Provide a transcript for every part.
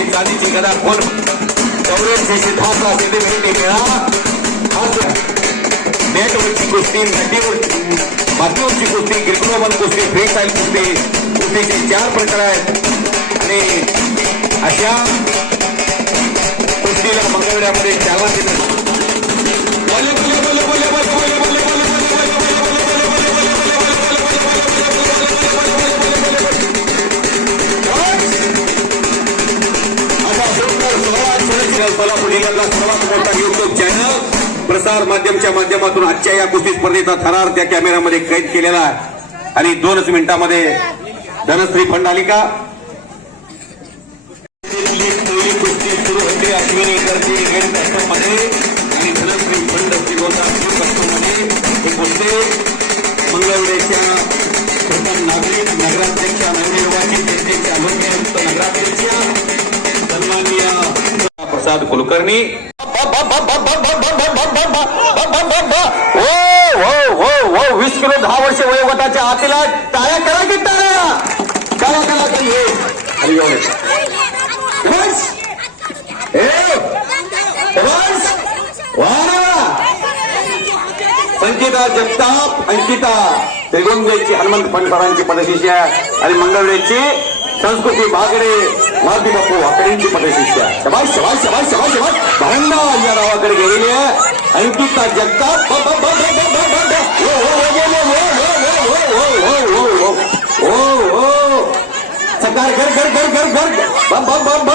सोन्याची चांदीची गदा कोण? चौऱ्याऐंशी धावला सेलिब्रिटी मेळा नेटवरची कुस्ती नदीवर मातीवरची कुस्ती ग्रिग्लोबल कुस्ती फ्री स्टाईल कुस्ती कुस्तीचे चार प्रकार आहेत. आणि अशा कुस्तीला मंगळवेड्यामध्ये चालना दिली सोहळा सुरक्षित सोलापूर जिल्ह्यातला सर्वात मोठा युट्यूब चॅनल प्रसार माध्यमच्या माध्यमातून आजच्या या कुस्ती स्पर्धेचा थरार त्या कॅमेऱ्यामध्ये कैद केलेला आहे. आणि दोनच मिनिटांमध्ये धनश्री फंड आली का कुलकर्णी. वीस किलो दहा वर्ष वयोगटाच्या आतीला टाळ्या करा की टाळ्या. टाळ्या करा तरी वन्स अंकिता जगताप अंकिता. त्रिगुंदेची हनुमंत फणकरांची पदशिष्या आणि मंगळवेची संस्कृती भागडे. ಮಾಧ್ಯಮಕ್ಕೂ घर घर घर घर घर बम बम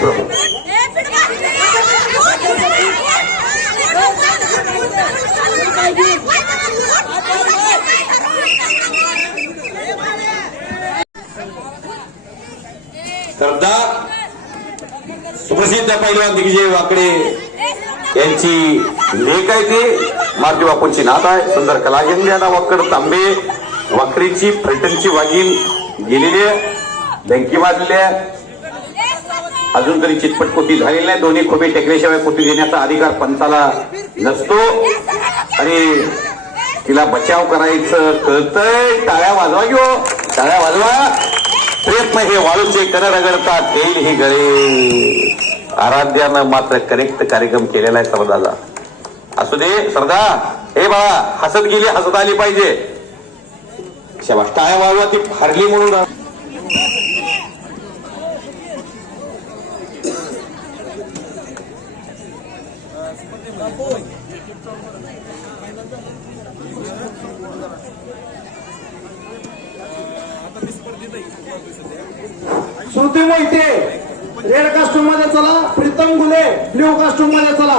प्रभु श्रद्धा सुप्रसिद्ध पैलवान दिग्विजय वाकडे यांची लेख आहे ते. मारुती बापूंची नात आहे. सुंदर कला आता वाकड तांबे. वाकरीची फलटणची वाघीण गेलेली आहे. डंकी आहे. अजून तरी चितपट कोटी झालेली नाही. दोन्ही खोबे टेकल्याशिवाय कोटी देण्याचा अधिकार पंचाला नसतो. आणि तिला बचाव करायचं कळतंय. टाळ्या वाजवा घेऊ हो? टाळ्या वाजवा. प्रयत्न हे वाळूचे कर रगडतात. येईल हे गळे. आराध्यानं मात्र करेक्ट कार्यक्रम केलेला आहे सरदाला असू दे सरदा हे बाळा हसत गेली हसत आली पाहिजे. शाबाश टाळ्या वाजवा ती फारली म्हणून राह- श्रुती मोहिते रेड कास्ट्यूममध्ये चला प्रीतम गुले ब्ल्यू कास्ट्यूममध्ये चला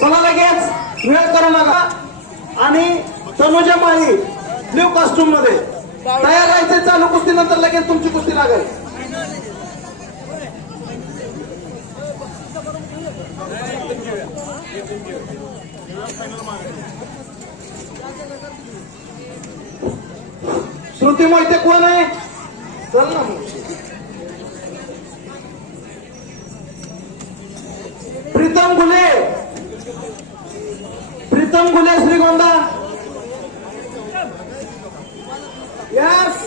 चला लगेच वेळ करू नका आणि तनुजा माळी ब्ल्यू कास्ट्यूममध्ये तयार राहायचे चालू कुस्ती नंतर लगेच तुमची कुस्ती लागेल श्रुती मोहिते कोण आहे? चल ना प्रीतम गुले प्रीतम गुले श्रीगोंदा. यस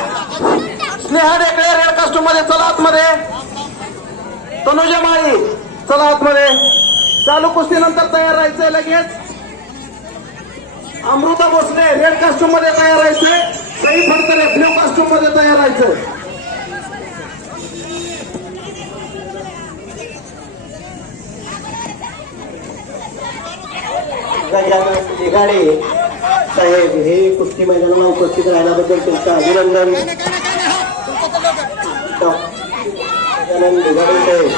स्नेहा ढेकळे रेड कास्ट्यूममध्ये चला आतमध्ये तनुजा माळी चला आतमध्ये चालू कुस्ती नंतर तयार राहायचंय लगेच अमृता भोसले रेड कास्ट्यूममध्ये तयार राहायचंय सई फडतरे ब्ल्यू कॉस्ट्युममध्ये तयार राहायचं गजानन साहेब हे कुस्ती मैदानाला उपस्थित राहिल्याबद्दल तुमचं अभिनंदन. गजानन साहेब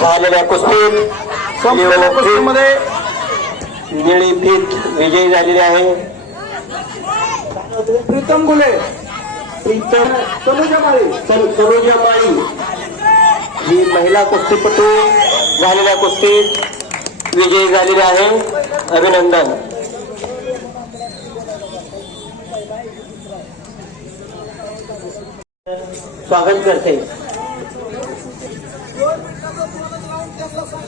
झालेल्या कुस्तीत संपलेल्या कुस्तीमध्ये निळी फीत विजयी झालेली आहे. प्रीतम गुले. प्रीतम तनुजा माळी सन- सरोजा माळी ही महिला कुस्तीपटू झालेल्या कुस्तीत विजयी झालेली आहे. अभिनंदन. स्वागत करते. Come on.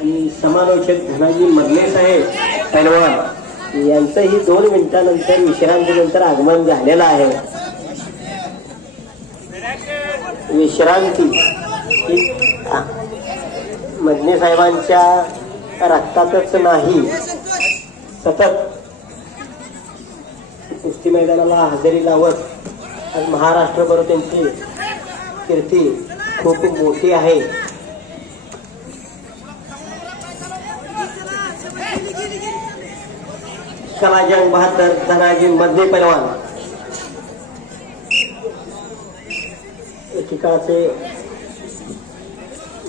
आणि समालोचक धनाजी मरले साहेब पैलवान यांचंही दोन मिनिटानंतर विश्रांतीनंतर आगमन झालेलं आहे. विश्रांती ही आ- साहेबांच्या रक्तातच नाही सतत कुस्ती मैदानाला हजेरी लावत आज महाराष्ट्रभर त्यांची कीर्ती खूप मोठी आहे. कलाजंग बहादर धनाजी मध्य पैलवान. एकेकाचे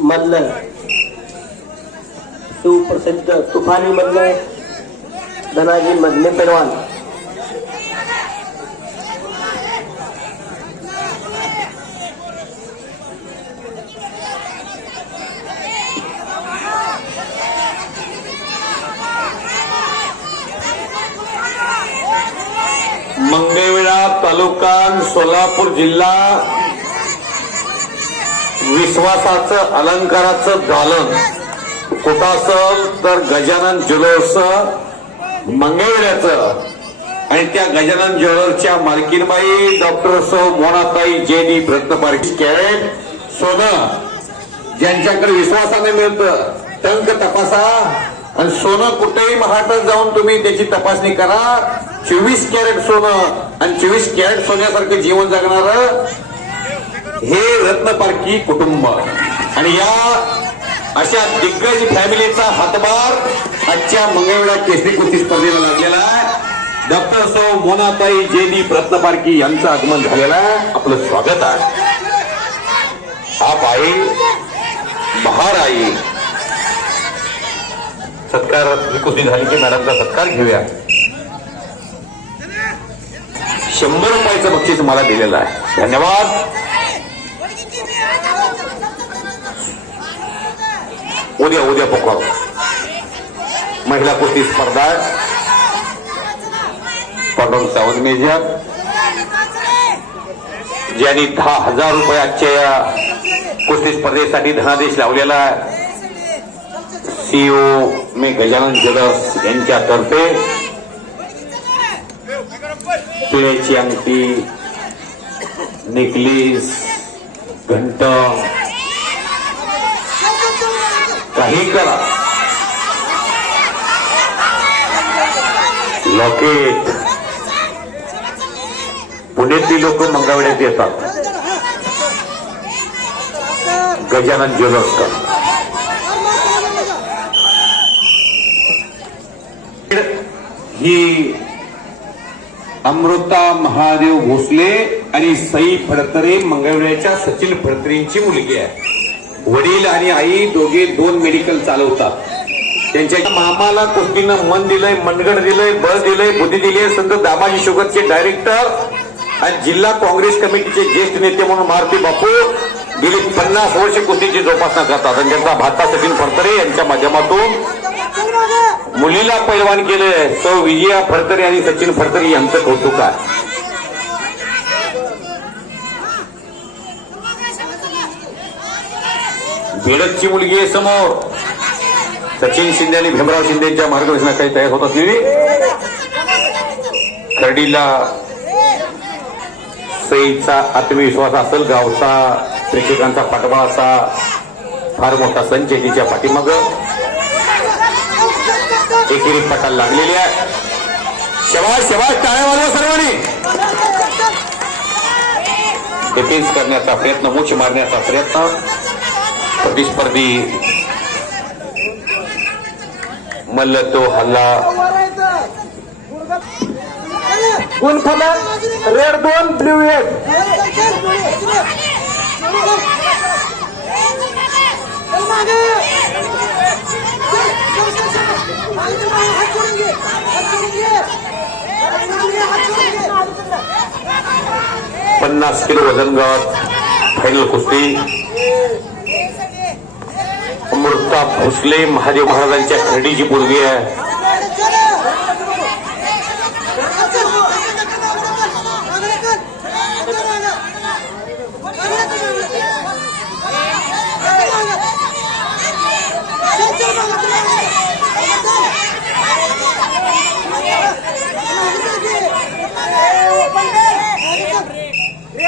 मधलं सुप्रसिद्ध तुफानी मल्ल धनाजी मधले पैलवान मंगळवेढा तालुका सोलापूर जिल्हा विश्वासाचं अलंकाराचं दालन कुठं असल तर गजानन ज्वेलर्स मंगळवेढ्याचं आणि त्या गजानन ज्वेलर्सच्या मालकीनबाई डॉक्टर सौ मोनाताई जेनी रत्नपारखी कॅरेट सोनं. ज्यांच्याकडे विश्वासाने मिळतं टंक तपासा. आणि सोनं कुठेही महाराष्ट्रात जाऊन तुम्ही त्याची तपासणी करा. चोवीस कॅरेट सोनं आणि चोवीस कॅरेट सोन्यासारखं जीवन जगणार हे रत्नपारखी कुटुंब. आणि या अशा दिग्गज फॅमिलीचा हातभार आजच्या मंगळवेळा केसरी कुस्ती स्पर्धेला लागलेला आहे. डॉक्टर सौ मोनाताई जेनी रत्नपारखी यांचं आगमन झालेलं आहे. आपलं स्वागत आहे. आप आई बहार आई सत्कार ही झाली की मॅडमचा सत्कार घेऊया. शंभर रुपयाचं बक्षीस मला दिलेलं आहे. धन्यवाद. उद्या उद्या पोकळ महिला कुस्ती स्पर्धा आहे. पांडुरंग सावंत म्युझियम. ज्यांनी दहा हजार रुपये आजच्या या कुस्ती स्पर्धेसाठी धनादेश लावलेला आहे. सीईओ मी गजानन जगस यांच्यातर्फे पिळ्याची अंगठी नेकलीस घंट काही करा. लॉकेट पुण्यातली लोक मंगळवेड्यात येतात. गजानन ज्वेलर्सकर ही अमृता महादेव भोसले आणि सई फडतरे मंगळवेळ्याच्या सचिन फडतरेंची मुलगी आहे. वडील आणि आई दोघे दोन मेडिकल चालवतात. त्यांच्या मामाला कुस्तीनं मन दिलंय मनगड दिलंय बळ दिलंय बुद्धी दिली संत दामाजी शुगरचे डायरेक्टर आणि जिल्हा काँग्रेस कमिटीचे ज्येष्ठ नेते म्हणून मारुती बापू गेली पन्नास वर्ष कुस्तीची जोपासना करतात. आणि त्यांचा भाता सचिन फडतरे यांच्या माध्यमातून मुलीला पैलवान केलंय तो विजया फडतरे आणि सचिन फडतरे यांचं कौतुक आहे. बेडकची मुलगी आहे समोर. सचिन शिंदे आणि भीमराव शिंदेच्या मार्गदर्शनाखाली तयार होत असलेली खर्डीला सईचा आत्मविश्वास असेल गावचा प्रेक्षकांचा पाठबळ असा फार मोठा संच आहे तिच्या पाठीमागं. एकेरी पटाला लागलेली आहे. शबाश टाळ्या वाजवा सर्वांनी. डिफेन्स करण्याचा प्रयत्न मुछ मारण्याचा प्रयत्न. प्रतिस्पर्धी. मल्ल तो हल्ला गुणफलक रेड दोन ब्ल्यू एक. पन्नास किलो वजन गट फायनल कुस्ती. अमृता भोसले महादेव महाराजांच्या खरेदीची मुलगी आहे.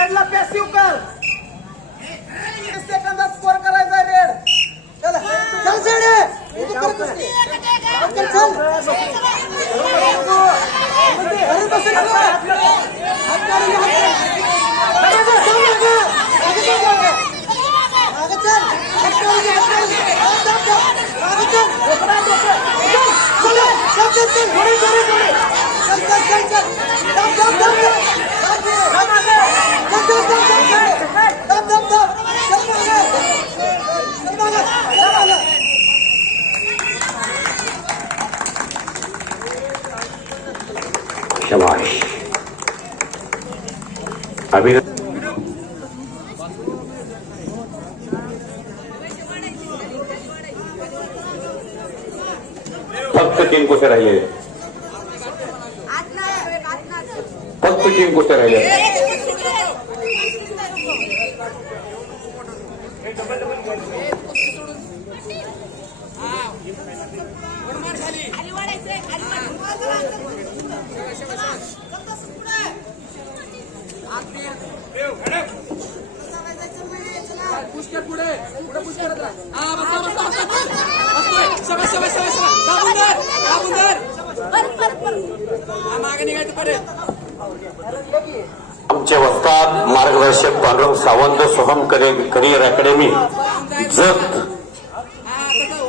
रेडला पॅसिव्ह कर सेकंदात स्कोर करायचा रेड चल चल सेडे इथे कर कुस्ती. चल चल अरे बस रे. हात काढून हात काढून चल चल चल. हात काढून हात काढून घे. चल. डोकं दाब, चल, चल, चल, चल, चल. चल, चल, चल, चल. चल चल, चल, चल, चल, चल. दाब, दाब, दाब. चल मागं. चल मागं. चल मागं. शबाश अभिनंदन फक्त तीन कुस्त्या राहिले फक्त तीन कुस्त्या राहिले खाली वाढायचंय खाली वाढायचं परत परत मार्गदर्शक पांडुरंग सावंत सोहम करे- करिअर अकॅडमी जत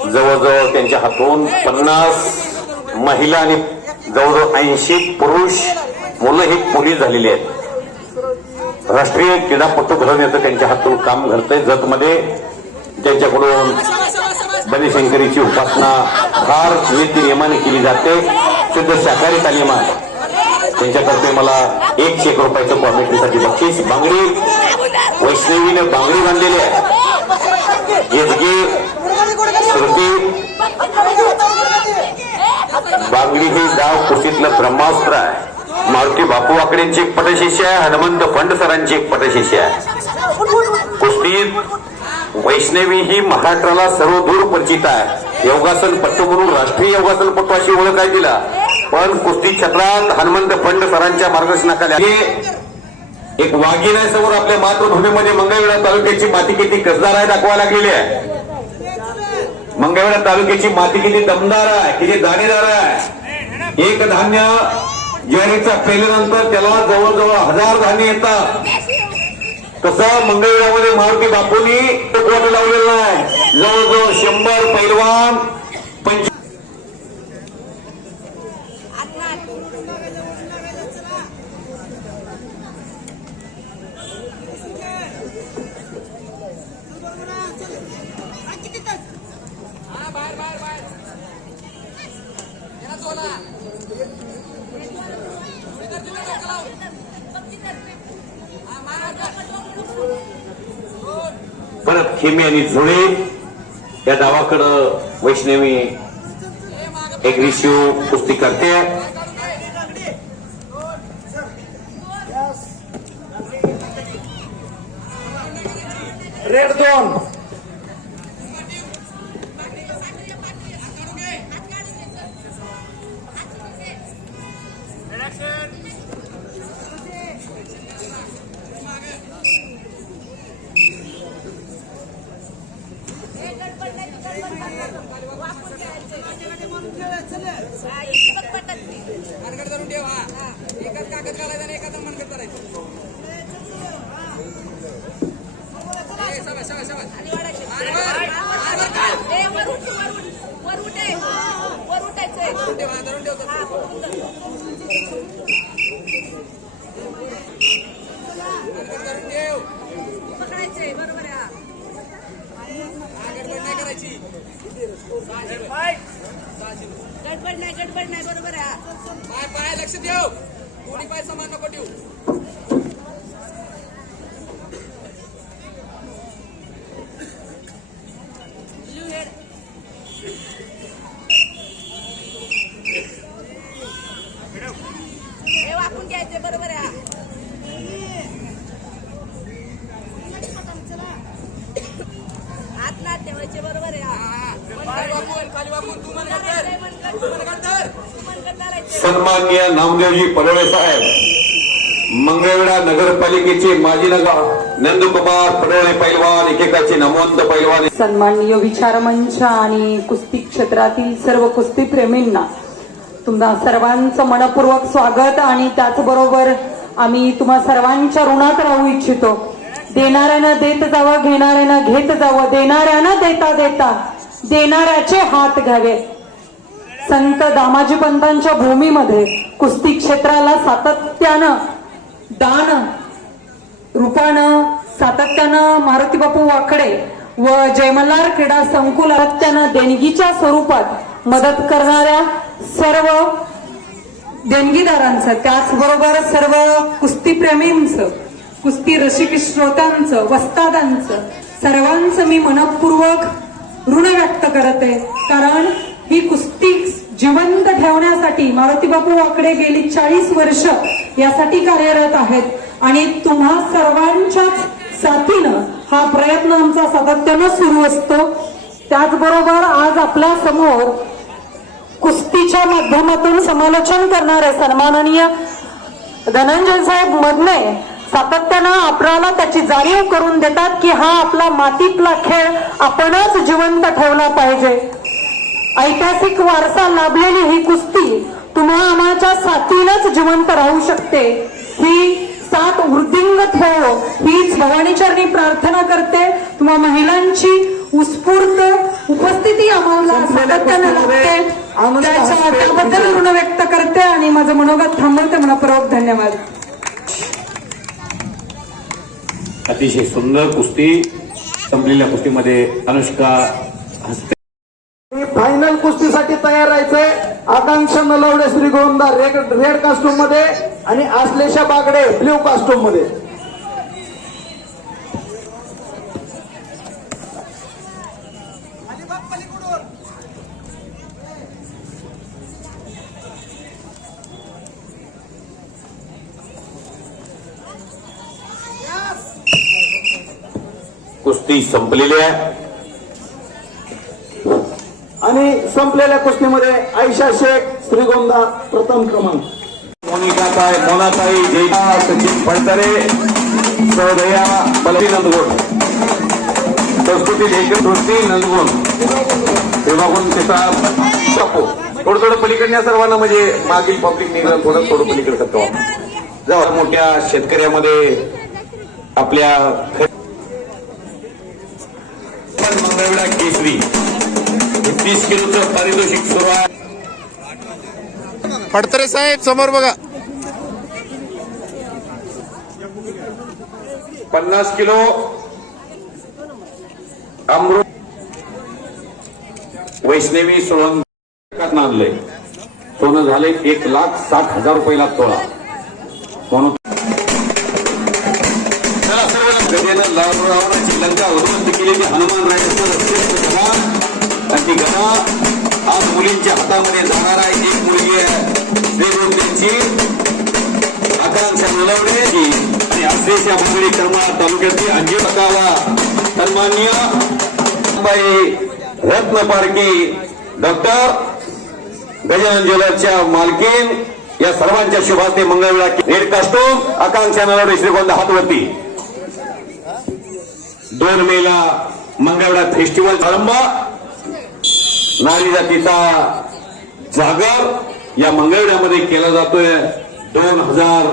जवळजवळ त्यांच्या हातून पन्नास महिला आणि जवळजवळ ऐंशी पुरुष मुलं ही पोलीस झालेली आहेत. राष्ट्रीय क्रीडापटू घडवण्याचं त्यांच्या हातून काम घडतंय. जतमध्ये त्यांच्याकडून बलिशंकरीची उपासना फार नीती नियमाने केली जाते. शुद्ध शाकाहारी तालीम. आहे त्यांच्यातर्फे मला एकशे एक रुपयाचं कॉमेंट्रीसाठी बक्षीस. बांगडी वैष्णवीने बांगडी बांधलेली आहे. येजगी श्रुती बांगडी हे गाव कुस्तीतलं ब्रह्मास्त्र आहे. मारुती बापू वाकडेंची एक पटशिष्य आहे हनुमंत फंड सरांची एक पटशिष्य आहे. कुस्तीत वैष्णवी ही महाराष्ट्राला सर्वदूर परिचित आहे. योगासन पट्टू म्हणून राष्ट्रीय योगासन पट्टू अशी ओळख आहे तिला. पण कुस्ती क्षेत्रात हनुमंत फंड सरांच्या मार्गदर्शनाखाली एक वाघीण आहे समोर आपल्या मातृभूमीमध्ये मंगळवेढा तालुक्याची माती किती कसदार आहे दाखवा लागलेली आहे. मंगळवेढा तालुक्याची माती किती दमदार आहे किती दाणेदार आहे. एक धान्य ज्वारीचा पेल्यानंतर त्याला जवळजवळ हजार धान्य येतात. तसं मंगळवेढामध्ये मारुती बापूंनी लावलेला आहे. जवळजवळ शंभर पैलवान पंच हा बाहेर बाहेर बाहेर याला चोला पुढे कर तिला डोकं लाव. हा, मार आता. परत खेमी आणि झुळे या डावाकडं वैष्णवी एक रिशिव कुस्ती करते. वर उठ वर उठ उठायचंय धरून ठेव, हा, धरून ठेव तसं. मनगट धरून ठेव पकडायचंय बरोबर आहे हा. हा, गडबड नाही करायची गडबड नाही गडबड नाही बरोबर आहे हा. पाय पाय लक्ष ठेव दोन्ही पाय समान नको ठेवू Blue head. हे वाकून घ्यायचंय बरोबर आहे हा. हात नात ठेवायचे बरोबर आहे हा. हा, खाली वाकून खाली वाकून तू मनगट धर मनगट तू मनगट धर मनगट धरायचंय. सन्माननीय नामदेवजी पडवळे साहेब मंगळवेढा नगरपालिकेचे माजी नगर नंदकुमार पडवळे पैलवान एकेकाचे नमवंत पैलवान. सन्माननीय विचारमंच आणि कुस्ती क्षेत्रातील सर्व कुस्तीप्रेमींना तुम्हा सर्वांचं मनपूर्वक स्वागत आणि त्याचबरोबर आम्ही तुम्हा सर्वांच्या ऋणात राहू इच्छितो. देणाऱ्यानं देत जावं घेणाऱ्यानं घेत जावं देणाऱ्यानं देता देता देणाऱ्याचे हात घ्यावे. संत दामाजी पंतांच्या भूमीमध्ये कुस्ती क्षेत्राला सातत्यानं दान रूपानं सातत्यानं मारुती बापू वाकडे व जयमल्हार क्रीडा संकुल सातत्यानं देणगीच्या स्वरूपात मदत करणाऱ्या सर्व देणगीदारांचं त्याचबरोबर सर्व कुस्तीप्रेमींचं कुस्ती रसिक श्रोत्यांचं वस्तादांचं सर्वांचं मी मनपूर्वक ऋण व्यक्त करते. कारण ही कुस्ती जिवंत ठेवण्यासाठी मारुती बापू वाकडे गेली चाळीस वर्ष यासाठी कार्यरत आहेत. आणि तुम्हा सर्वांच्याच साथीनं हा प्रयत्न आमचा सातत्यानं सुरू असतो. त्याचबरोबर आज आपल्यासमोर कुस्तीच्या माध्यमातून समालोचन करणारे सन्माननीय धनंजय साहेब मधने सातत्यानं आपल्याला त्याची जाणीव करून देतात की हा आपला मातीतला खेळ आपणच जिवंत ठेवला पाहिजे. ऐतिहासिक वारसा लाभलेली ही कुस्ती तुम्हा आम्हाच्या साथीनच जिवंत राहू शकते. ही सात वृद्धिंग ठेव हीच भवानीचरणी प्रार्थना करते. तुम्हा महिलांची उत्स्फूर्त उपस्थिती आम्हाला सातत्यानं लागते. त्याबद्दल ऋण व्यक्त करते आणि माझं मनोगत थांबवते. मनपूर्वक धन्यवाद. अतिशय सुंदर कुस्ती. संपलेल्या कुस्तीमध्ये अनुष्का हसते. तयार राहायचंय आकांक्षा नलवडे श्रीगोंदा रेड रेड कास्ट्यूममध्ये आणि आश्लेषा बागडे ब्ल्यू कास्ट्यूममध्ये. कुस्ती संपलेली आहे. आणि संपलेल्या कुस्तीमध्ये आयशा शेख श्रीगोंदा प्रथम क्रमांक. मोनिकाताई मोनाताई जयता सचिन फडतरे सौदया पलटी नंदगोड. संस्कृती एकच गोष्टी नंदगुण विभागून त्याचा टाकू थोडं थोडं पलीकडण्या या सर्वांना म्हणजे मागील पब्लिक निघलं थोडं थोडं पलीकडे करतो. जेव्हा मोठ्या शेतकऱ्यामध्ये आपल्या किलोचं पारितोषिक सुरू आहे फडतरे साहेब समोर बघा. पन्नास किलो अमृत वैष्णवी सोळंग आणले सोनं झाले एक लाख साठ हजार रुपयाला तोळा. म्हणून गजेनं लंका उद्ध्वस्त केलेली हनुमान आणि ती गदा आज मुलींच्या हातामध्ये जाणार आहे एक मुलगी आहे. त्यांची आकांक्षा नलवडे आणि अश्लेषा मंगळी करमाळ तालुक्यातील अंजी गावा सन्मान्य रत्न पारखी डॉक्टर गजानन ज्वेलरच्या मालकीन या सर्वांच्या शुभास्ते मंगळवेळा रेड कास्टूम आकांक्षा नलवडे श्रीगोंद हातवरती. दोन मेला मंगळवेळा फेस्टिवल प्रारंभ. नारी जातीचा जागर या मंगळवेढ्यामध्ये केला जातोय. दोन हजार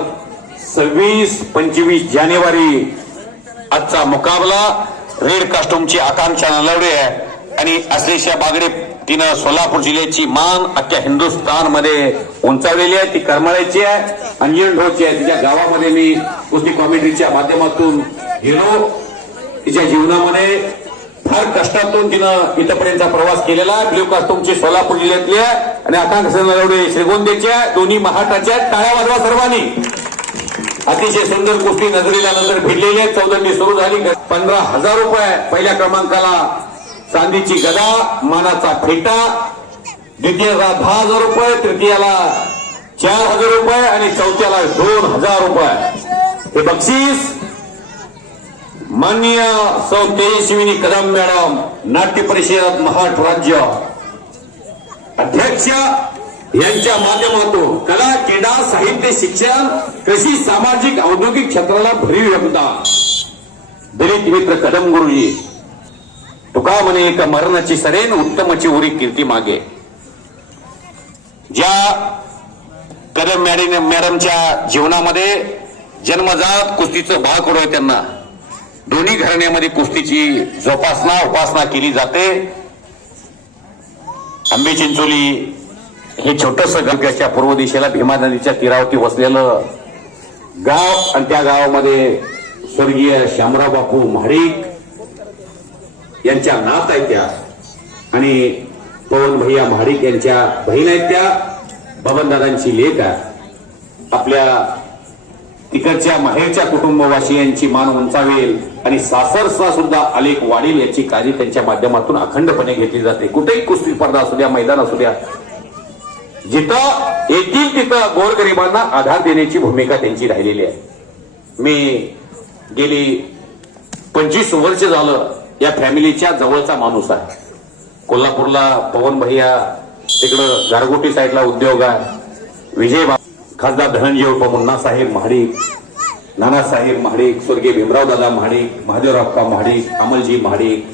सव्वीस पंचवीस जानेवारी आजचा मुकाबला. रेड कास्टूमची आकांक्षा नलवडे आहे. आणि अश्लेषा बागडे तिनं सोलापूर जिल्ह्याची मान अख्ख्या हिंदुस्थानमध्ये उंचावलेली आहे. ती करमाळ्याची आहे. अंजनढोची आहे. तिच्या गावामध्ये मी कुस्ती कॉमेडीच्या माध्यमातून गेलो. तिच्या जीवनामध्ये फार कष्टातून तिनं इथपर्यंतचा प्रवास केलेला आहे. ब्ल्यू कास्टूमची सोलापूर जिल्ह्यातली आहे. आणि आकांक्षा नलवडे श्रीगोंदेच्या दोन्ही महाटाच्या टाळ्या वाजवा सर्वांनी. अतिशय सुंदर कुस्ती नजरेला नजर भिडलेली आहे. चौदंडी सुरू झाली. पंधरा हजार रुपये पहिल्या क्रमांकाला चांदीची गदा मानाचा फेटा. द्वितीयाला दहा हजार रुपये तृतीयाला चार हजार रुपये आणि चौथ्याला दोन हजार रुपये. हे बक्षीस माननीय सौ तेजस्विनी कदम मॅडम नाट्य परिषद महाराष्ट्र राज्य अध्यक्ष यांच्या माध्यमातून कला क्रीडा साहित्य शिक्षण कशी सामाजिक औद्योगिक क्षेत्राला भरीव योगदान. दलित मित्र कदम गुरुजी तुका म्हणे एक मरणाची सरेन उत्तमची उरी कीर्ती मागे. ज्या कदम मॅडम मॅडमच्या जीवनामध्ये जन्मजात कुस्तीचं भाग आहे त्यांना. दोन्ही घराण्यामध्ये कुस्तीची जोपासना उपासना केली जाते. आंबे चिंचोली हे छोटस गंगाच्या पूर्व दिशेला भीमा नदीच्या तीरावरती वसलेलं गाव आणि त्या गावामध्ये स्वर्गीय श्यामराव बापू महाडिक यांच्या नात आहेत त्या आणि पवन भैया महाडिक यांच्या बहीण आहेत त्या. बबनदादांची लेख आहे. आपल्या तिकडच्या माहेरच्या कुटुंबवासियांची मान उंचावेल आणि सासरसा सुद्धा आलेख वाढेल याची काळजी त्यांच्या माध्यमातून अखंडपणे घेतली जाते. कुठेही कुस्ती स्पर्धा असू द्या मैदान असू द्या जिथं येतील तिथं गोरगरिबांना आधार देण्याची भूमिका त्यांची राहिलेली आहे. मी गेली पंचवीस वर्ष झालं या फॅमिलीच्या जवळचा माणूस आहे. कोल्हापूरला पवन भैया तिकडं गारगोटी साईडला उद्योग आहे. विजय बाबा खासदार धनंजय उर्फ मुन्नासाहेब महाडिक नानासाहेब महाडिक स्वर्गीय भीमराव दादा महाडिक महादेवरावप्पा महाडिक अमलजी महाडिक.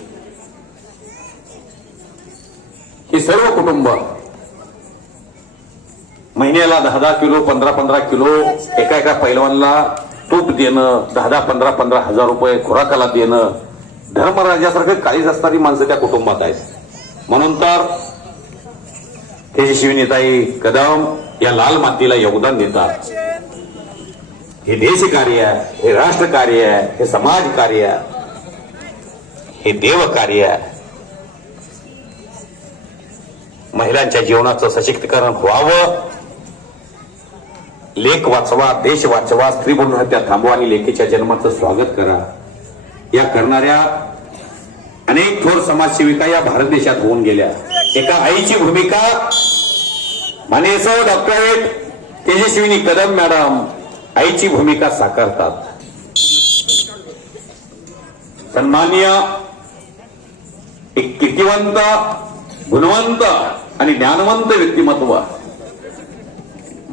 हे सर्व कुटुंब महिन्याला दहा दहा किलो पंधरा पंधरा किलो एका एका पैलवानला तूप देणं दहा दहा पंधरा पंधरा हजार रुपये खुराकाला देणं धर्मराजासारखं काळीच असणारी माणसं त्या कुटुंबात आहेत. म्हणून तर तेजस्वी नेताई कदम या लाल मातीला योगदान देतात. हे देश कार्य आहे हे राष्ट्र कार्य आहे हे समाज कार्य आहे हे देव कार्य आहे. महिलांच्या जीवनाचं सशक्तीकरण व्हावं. लेख वाचवा देश वाचवा स्त्री भ्रूण हत्या थांबवा आणि लेखीच्या जन्माचं स्वागत करा. या करणाऱ्या अनेक थोर समाजसेविका या भारत देशात होऊन गेल्या. एका आईची भूमिका मानेसो डॉक्टरेट तेजस्विनी कदम मॅडम आईची भूमिका साकारतात. सन्मान्य एक कीर्तिवंत गुणवंत आणि ज्ञानवंत व्यक्तिमत्व.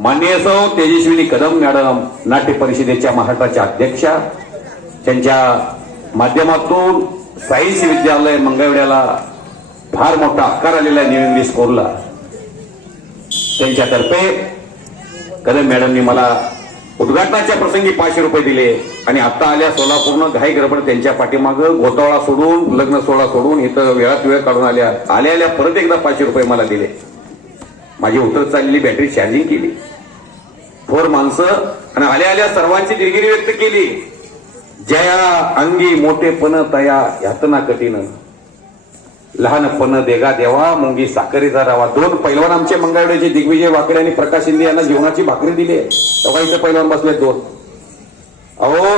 मान्य सौ तेजस्विनी कदम मॅडम नाट्य परिषदेच्या महाराष्ट्राच्या अध्यक्षा त्यांच्या माध्यमातून सायन्स विद्यालय मंगळवेड्याला फार मोठा आकार आलेला आहे न्यू इंग्लिश स्कूलला त्यांच्यातर्फे कदम मॅडमनी मला उद्घाटनाच्या प्रसंगी पाचशे रुपये दिले आणि आता आल्या सोलापूरनं घाई गडबड त्यांच्या पाठीमागं गोतावळा सोडून लग्न सोहळा सोडून इथं वेळात वेळ काढून आल्या. आल्या आल्या परत एकदा पाचशे रुपये मला दिले. माझी उतरत चाललेली बॅटरी चार्जिंग केली. थोर माणसं आणि आल्या आल्या सर्वांची दिलगिरी व्यक्त केली. जया अंगी मोठेपण तया यातना कठीण. लहानपण देगा देवा मुंगी साखरेचा रावा दोन पैलवान आमचे मंगळवेचे दिग्विजय वाकडे आणि प्रकाश शिंदे यांना जीवनाची भाकरी दिली आहे. तेव्हा इथे पैलवान बसले दोन. अहो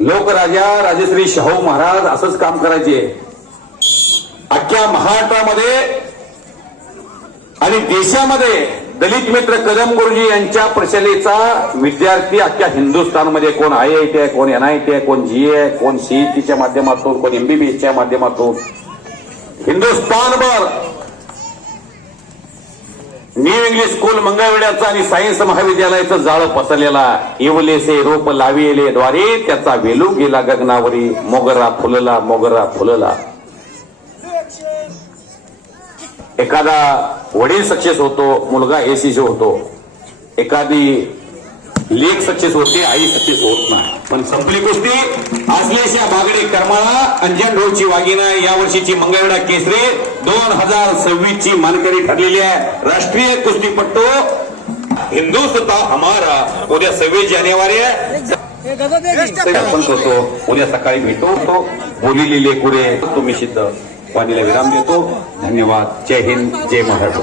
लोकराजा राजश्री शाहू महाराज असंच काम करायचे. अख्ख्या महाराष्ट्रामध्ये आणि देशामध्ये दलित मित्र कदम गुरुजी यांच्या प्रशलेचा विद्यार्थी अख्ख्या हिंदुस्थानमध्ये कोण आय आय टी आहे कोण एन आय टी आहे कोण जी आहे कोण सीईटीच्या माध्यमातून कोण एमबीबीएसच्या माध्यमातून हिंदुस्थानभर न्यू इंग्लिश स्कूल मंगळवेड्याचं आणि सायन्स महाविद्यालयाचं जाळं पसरलेला इवलेसे रोप लाविले द्वारे त्याचा वेलू गेला गगनावरी. मोगरा फुलला मोगरा फुलला. एखादा वडील सक्सेस होतो मुलगा एसीसी होतो. एखादी लेख सक्सेस होते आई सक्सेस होत नाही. पण संपली कुस्ती आसलेशा बागडे करमाळा अंजन रोडची वागिना या वर्षीची मंगळवेढा केसरी दोन हजार सव्वीस ची मानकरी ठरलेली आहे. राष्ट्रीय कुस्तीपट्टू हिंदुस्तान हमारा उद्या सव्वीस जानेवारी आहे. आपण करतो उद्या सकाळी भेटतो तो बोलिलेले कुरे तुम्ही सिद्ध. वाणीला विराम देतो. धन्यवाद. जय हिंद जय महाराष्ट्र.